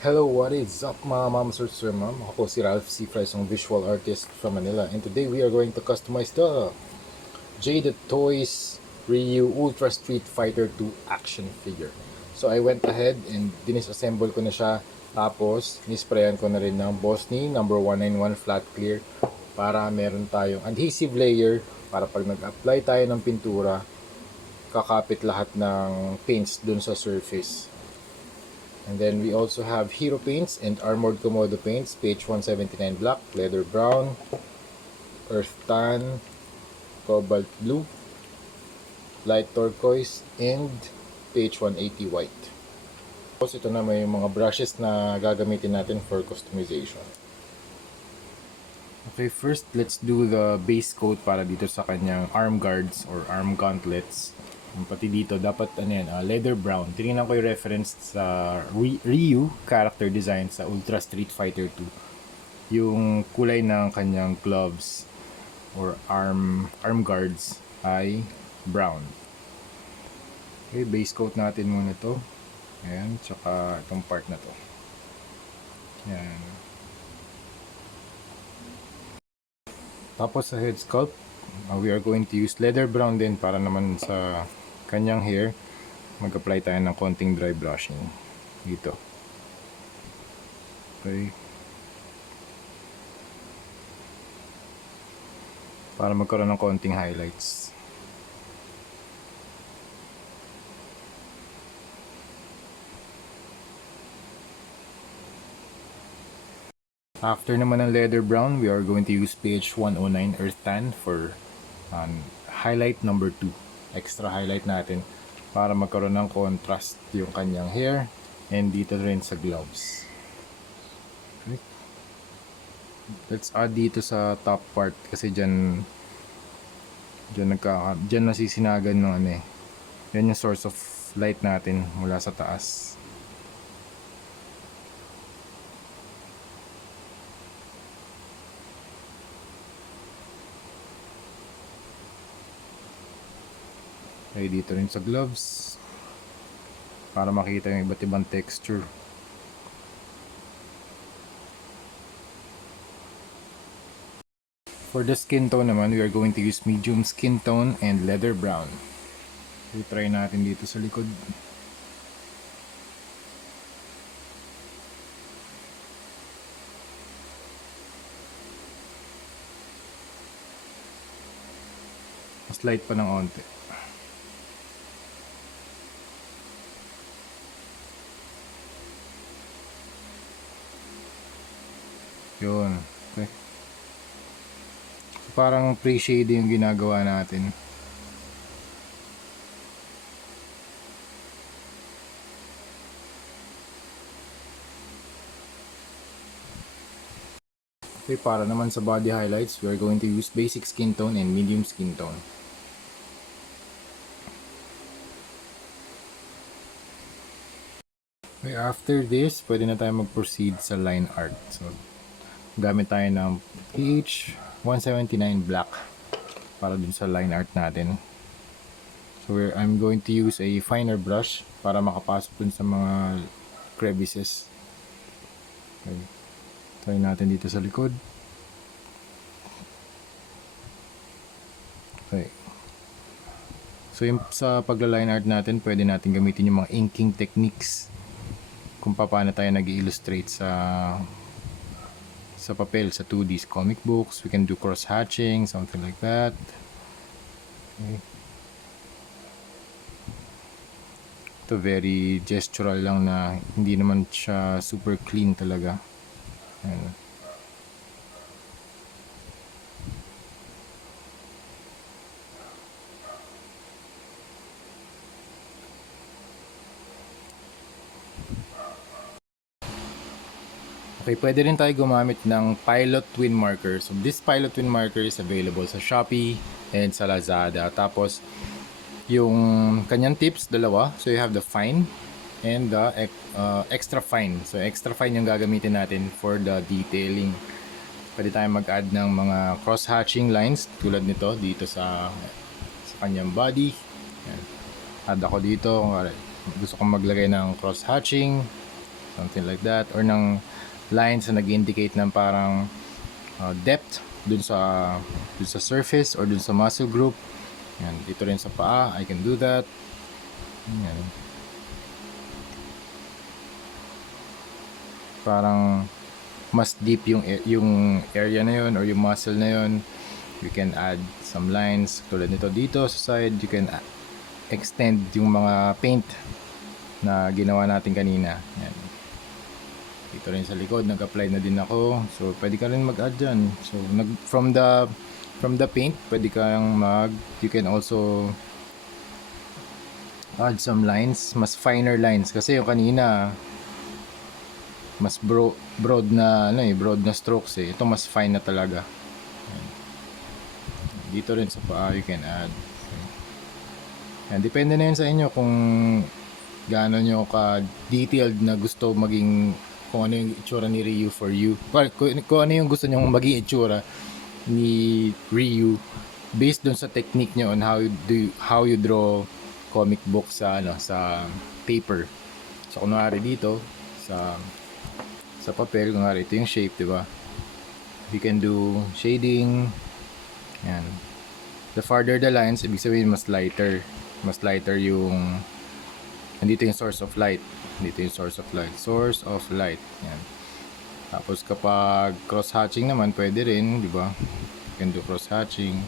Hello, what is up mga ma'am, sir, sir, ma'am? Ako po si Ralph C. Frisong visual artist from Manila, and today we are going to customize the Jaded Toys Ryu Ultra Street Fighter 2 action figure. So I went ahead and dinisassemble ko na siya, tapos nisprayan ko na rin ng Bossni number 191 flat clear para meron tayong adhesive layer para pag nag-apply tayo ng pintura, kakapit lahat ng paints dun sa surface. And then we also have Hero Paints and Armored Komodo Paints, page 179 black, leather brown, earth tan, cobalt blue, light turquoise, and page 180 white. Tapos ito na may mga brushes na gagamitin natin for customization. Okay, first let's do the base coat para dito sa kanyang arm guards or arm gauntlets. Pati dito dapat leather brown. Tinignan ko yung reference sa Ryu character design sa Ultra Street Fighter 2. Yung kulay ng kanyang gloves or arm guards ay brown. Okay, base coat natin muna to. Ayan, tsaka itong part na to. Ayan. Tapos sa head sculpt, we are going to use leather brown din para naman sa kanyang hair. Mag-apply tayo ng konting dry brushing dito. Okay. Para magkaroon ng konting highlights. After naman ng leather brown, we are going to use page 109 earth tan for highlight number 2. Extra highlight natin para magkaroon ng contrast yung kanyang hair and dito rin sa gloves. Okay. Let's add dito sa top part kasi dyan nasisinagan ng yan yung source of light natin mula sa taas. Okay, dito rin sa gloves para makita yung iba't ibang texture. For the skin tone naman, we are going to use medium skin tone and leather brown. So, try natin dito sa likod. Mas light pa ng onte. Yun. Okay. So, parang pre-shade yung ginagawa natin. Okay, para naman sa body highlights, we are going to use basic skin tone and medium skin tone. Okay, after this, pwede na tayo mag-proceed sa line art. So, gamit tayo ng PH 179 black para dun sa line art natin. So I'm going to use a finer brush para makapasok dun sa mga crevices. Okay. Try natin dito sa likod. Okay. So yung sa pagla-line art natin, pwede natin gamitin yung mga inking techniques kung paano tayo nag-illustrate sa papel, sa 2D comic books. We can do cross-hatching, something like that. Okay. Ito very gestural lang na hindi naman siya super clean talaga. Ayan. Okay, pwede rin tayo gumamit ng Pilot Twin Marker. So this Pilot Twin Marker is available sa Shopee and sa Lazada. Tapos yung kanyang tips, dalawa. So you have the fine and the extra fine. So extra fine yung gagamitin natin for the detailing. Pwede tayong mag-add ng mga cross-hatching lines tulad nito dito sa kanyang body. Ayan. Add ako dito. Gusto kong maglagay ng cross-hatching. something like that, or ng lines na nag-indicate ng parang depth dun sa surface or dun sa muscle group. Yan, dito rin sa paa, I can do that. Yan. Parang mas deep yung area na yun or yung muscle na yun. You can add some lines tulad nito dito sa side. You can extend yung mga paint na ginawa natin kanina. Yan. Dito rin sa likod, nag-apply na din ako. So, pwede ka rin mag-add dyan. So, from the paint, pwede kang you can also add some lines, mas finer lines. Kasi yung kanina, mas broad na strokes eh. Ito mas fine na talaga. Dito rin sa paa, you can add. Yan, depende na yun sa inyo kung gaano nyo ka-detailed na gusto maging, kung ano yung itsura ni Ryu for you. Kung ano yung gusto nyo maging itsura ni Ryu based dun sa technique nyo on how you draw comic book sa paper. So kunwari dito sa papel, kunwari ito yung shape, di ba? You can do shading. Yan. The farther the lines, ibig sabihin mas lighter yung nandito yung source of light. Source of light. Yan. Tapos kapag cross-hatching naman, pwede rin, di ba? You can do cross-hatching.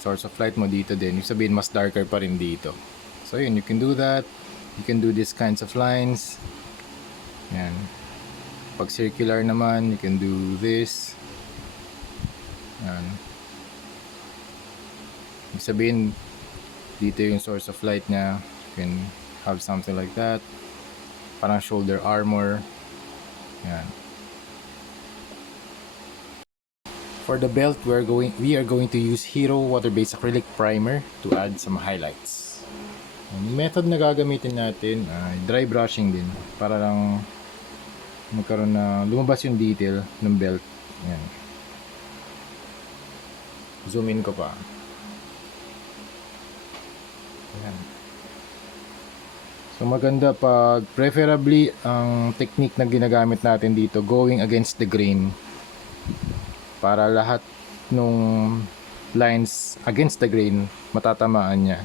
Source of light mo dito din. Ibig sabihin, mas darker pa rin dito. So, yun, you can do that. You can do these kinds of lines. Yan. Pag circular naman, you can do this. Yan. Ibig sabihin, dito yung source of light niya. You can have something like that. Parang shoulder armor. Yan. For the belt, we are going to use Hero water-based acrylic primer to add some highlights. Yung method na gagamitin natin ay dry brushing din para lang magkaroon na lumabas yung detail ng belt. Yan. Zoom in ko pa. Yan. So maganda pag preferably ang technique na ginagamit natin dito, going against the grain, para lahat nung lines against the grain matatamaan niya.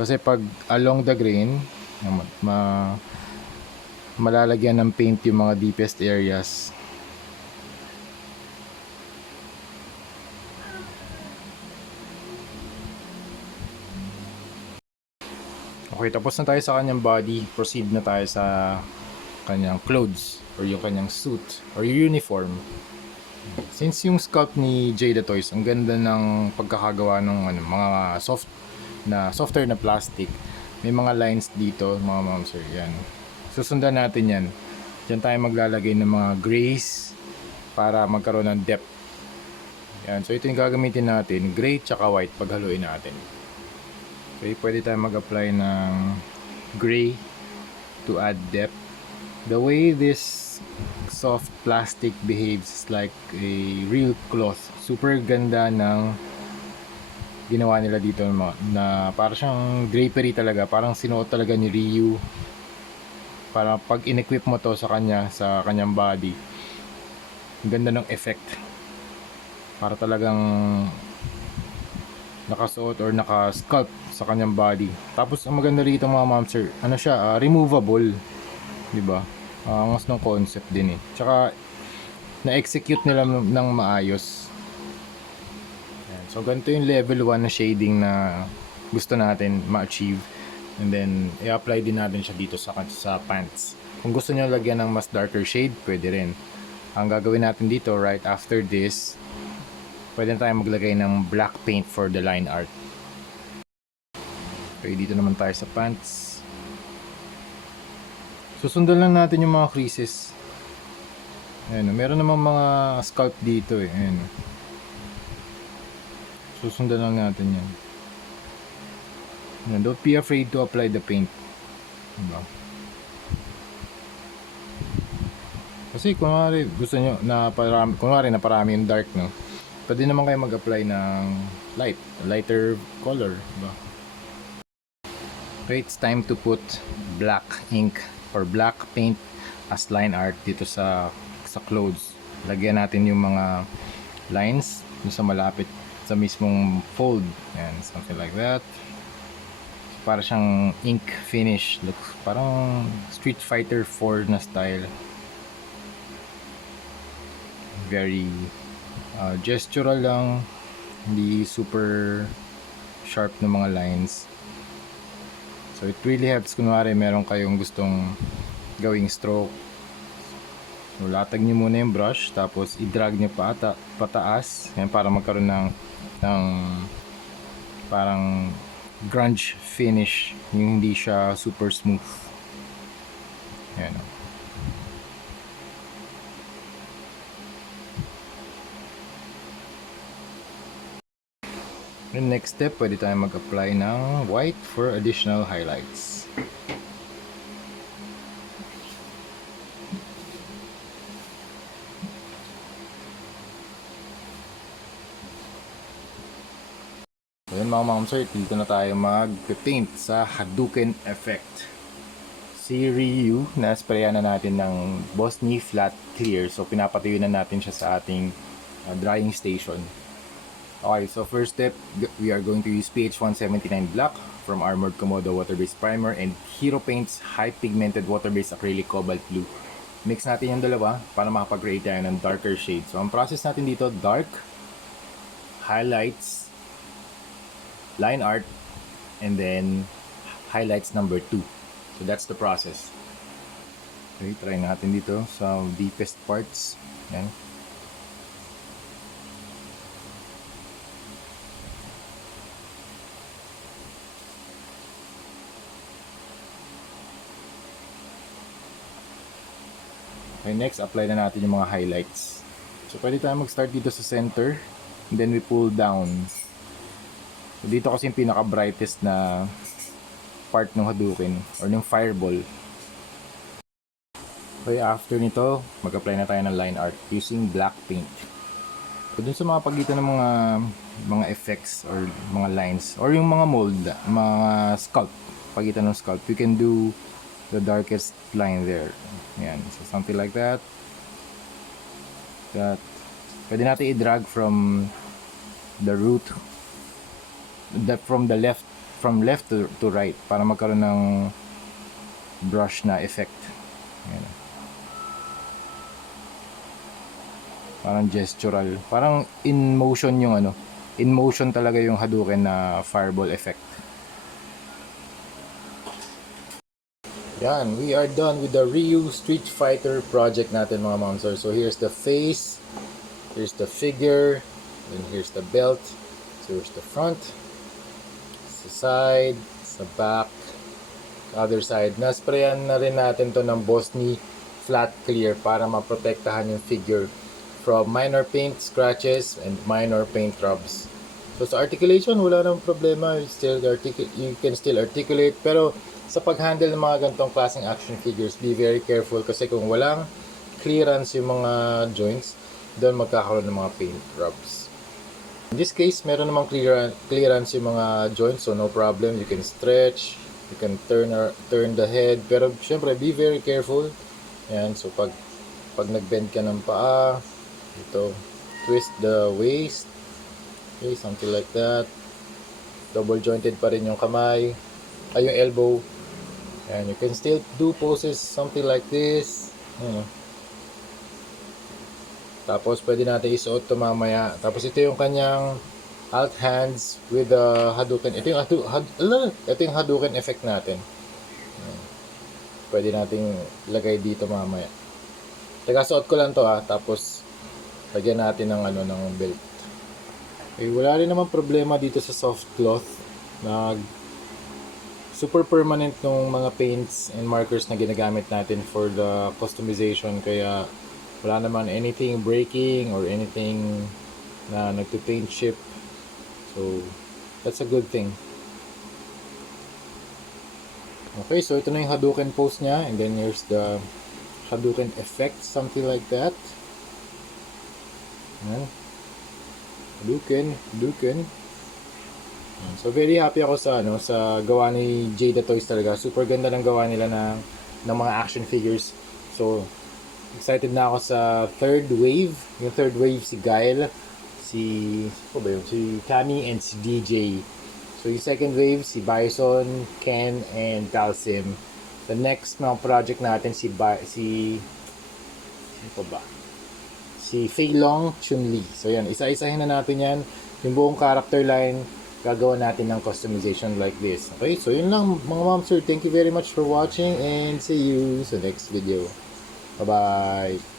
Kasi pag along the grain, malalagyan ng paint yung mga deepest areas. Okay, tapos na tayo sa kanyang body. Proceed na tayo sa kanyang clothes or yung kanyang suit or yung uniform. Since yung sculpt ni Jada Toys, ang ganda ng pagkakagawa ng mga softer na plastic. May mga lines dito, mga ma'am sir. Yan. Susundan natin yan. Diyan tayo maglalagay ng mga grays para magkaroon ng depth. Yan. So ito yung gagamitin natin, gray tsaka white paghaluin natin. Okay, pwede tayo mag-apply ng gray to add depth. The way this soft plastic behaves is like a real cloth. Super ganda ng ginawa nila dito na parang siyang drapery talaga. Parang sinuot talaga ni Ryu. Para pag in-equip mo to sa kanyang body, ganda ng effect. Para talagang nakasuot or naka-sculpt sa kanyang body. Tapos ang maganda rito mga ma'am sir, ano siya, removable, 'di ba? Angas ng concept din eh. Tsaka na-execute nila ng maayos. Yan. So ganito yung level 1 na shading na gusto natin ma-achieve. And then i-apply din natin siya dito sa pants. Kung gusto niyo lagyan ng mas darker shade, pwede rin. Ang gagawin natin dito right after this, pwede na tayo maglagay ng black paint for the line art. Okay, dito naman tayo sa pants. Susundan lang natin yung mga creases. Ayan, meron namang mga sculpt dito eh. Ayan. Susundan lang natin yan. Ayan, don't be afraid to apply the paint. Diba? Kasi kunwari gusto nyo na parami yung dark, no? Pwede naman kayo mag-apply ng lighter color, diba? Okay, it's time to put black ink or black paint as line art dito sa clothes. Lagyan natin yung mga lines yung sa malapit sa mismong fold. Yan, something like that. Para siyang ink finish. Looks parang Street Fighter 4 na style. Very gestural lang, hindi super sharp ng mga lines. So it really helps kunwari meron kayong gustong gawing stroke. So latag nyo muna yung brush, tapos i-drag nyo pataas yan, para magkaroon ng parang grunge finish, yung hindi siya super smooth. Yan. And next step, pwede tayong mag-apply ng white for additional highlights. So yun mga mamsir, dito na tayo mag-paint sa Hadouken effect. Si Ryu, na-sprayan na natin ng Bosny Flat Clear. So pinapatuyo na natin siya sa ating drying station. Okay, so first step, we are going to use PH179 Black from Armored Komodo Water-Based Primer and Hero Paints High Pigmented Water-Based Acrylic Cobalt Blue. Mix natin yung dalawa para makapag-create tayo ng darker shade. So ang process natin dito, dark, highlights, line art, and then highlights number 2. So that's the process. Okay, try natin dito sa deepest parts. Yan. Okay, next, apply na natin yung mga highlights. So, pwede tayo mag-start dito sa center. And then we pull down. So, dito kasi yung pinaka-brightest na part ng Hadouken or ng fireball. Okay, after nito, mag-apply na tayo ng line art using black paint. So, dun sa mga pagitan ng mga effects or mga lines or yung mga mold, mga sculpt, pagitan ng sculpt, you can do the darkest line there. Yan. So something like that. Pwede natin i-drag from the root, from left to right para magkaroon ng brush na effect. Yan. Parang gestural, parang in motion yung in motion talaga yung Hadouken na fireball effect. Yan, we are done with the Ryu Street Fighter project natin mga monster. So here's the face, here's the figure, then here's the belt, so here's the front, sa side, sa back, other side. Nasprayan na rin natin to ng Bosny Flat Clear para maprotektahan yung figure from minor paint scratches and minor paint rubs. So sa articulation, wala nang problema. You can still articulate, pero sa pag-handle ng mga ganitong klaseng action figures, be very careful kasi kung walang clearance yung mga joints, doon magkakaroon ng mga paint rubs. In this case, meron namang clearance yung mga joints, so no problem. You can stretch, you can turn the head, pero syempre be very careful. Yan, so pag nag-bend ka ng paa, ito, twist the waist, okay, something like that. Double jointed pa rin yung kamay, ay yung elbow. And you can still do poses something like this. Tapos pwede natin isuot ito mamaya. Tapos ito yung kanyang alt hands with the Hadouken. Ito yung Hadouken effect natin. Pwede nating lagay dito mamaya. Teka, suot ko lang to tapos lagyan natin ng belt. Okay, wala rin naman problema dito sa soft cloth. Super permanent ng mga paints and markers na ginagamit natin for the customization, kaya wala naman anything breaking or anything na nagto-paint chip, so that's a good thing. Okay, so ito na yung Hadouken pose niya, and then here's the Hadouken effect, something like that. Hadouken. So very happy ako sa sa gawa ni Jada Toys talaga. Super ganda ng gawa nila ng mga action figures. So excited na ako sa third wave. Yung third wave si Guile, si Cammy and si DJ. So yung second wave si Bison, Ken and Calcim. The next mga project natin ano pa ba? Si Fei Long, Chun-Li. So yan, isa-isahin na natin yan. Yung buong character line, gagawa natin ng customization like this. Okay, so yun lang mga ma'am sir. Thank you very much for watching and see you sa next video. Bye-bye!